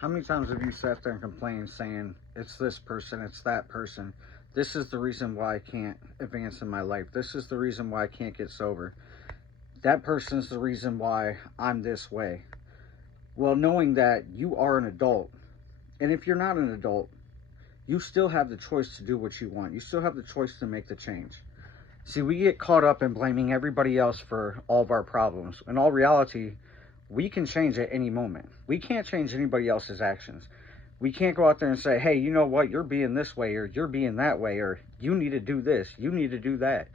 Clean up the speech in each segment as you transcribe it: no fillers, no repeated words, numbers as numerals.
How many times have you sat there and complained saying, it's this person, it's that person? This is the reason why I can't advance in my life. This is the reason why I can't get sober. That person's the reason why I'm this way. Well, knowing that you are an adult, and if you're not an adult, you still have the choice to do what you want. You still have the choice to make the change. See, we get caught up in blaming everybody else for all of our problems. In all reality, we can change at any moment. We can't change anybody else's actions. We can't go out there and say, hey, you know what, you're being this way, or you're being that way, or you need to do this, you need to do that.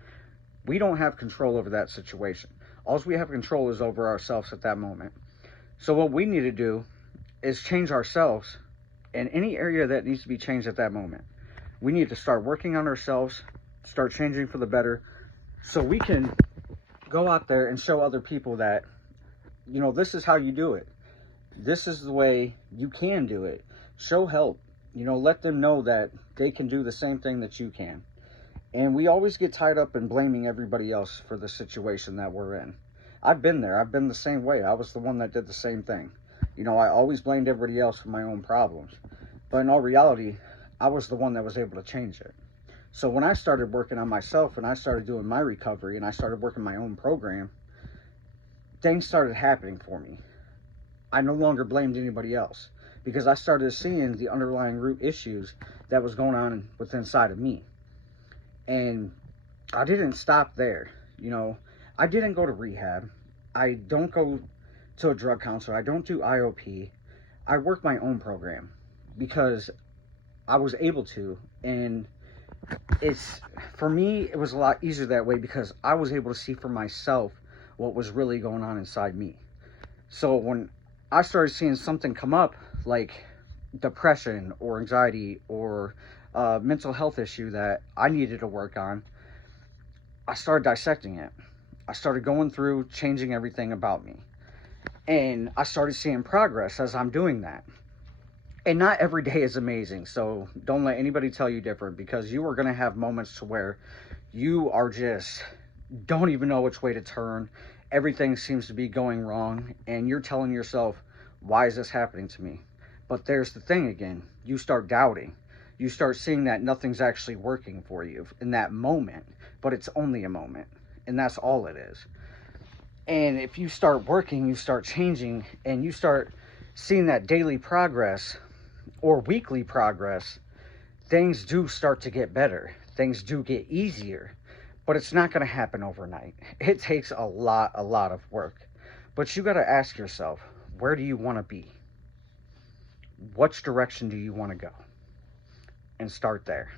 We don't have control over that situation. All we have control is over ourselves at that moment. So what we need to do is change ourselves in any area that needs to be changed at that moment. We need to start working on ourselves, start changing for the better, so we can go out there and show other people that, you know, this is how you do it. This is the way you can do it. Show help. You know, let them know that they can do the same thing that you can. And we always get tied up in blaming everybody else for the situation that we're in. I've been there. I've been the same way. I was the one that did the same thing. You know, I always blamed everybody else for my own problems. But in all reality, I was the one that was able to change it. So when I started working on myself and I started doing my recovery and I started working my own program, things started happening for me. I no longer blamed anybody else because I started seeing the underlying root issues that was going on within inside of me. And I didn't stop there. You know, I didn't go to rehab. I don't go to a drug counselor. I don't do IOP. I work my own program because I was able to. And it's, for me, it was a lot easier that way because I was able to see for myself what was really going on inside me. So when I started seeing something come up like depression or anxiety or a mental health issue that I needed to work on, I started dissecting it. I started going through, changing everything about me. And I started seeing progress as I'm doing that. And not every day is amazing, so don't let anybody tell you different, because you are going to have moments to where you are just don't even know which way to turn. Everything seems to be going wrong, and you're telling yourself, why is this happening to me? But there's the thing again, you start doubting. You start seeing that nothing's actually working for you in that moment, but it's only a moment, and that's all it is. And if you start working, you start changing, and you start seeing that daily progress or weekly progress, things do start to get better. Things do get easier, but it's not going to happen overnight. It takes a lot of work. But you got to ask yourself, where do you want to be? Which direction do you want to go? And start there.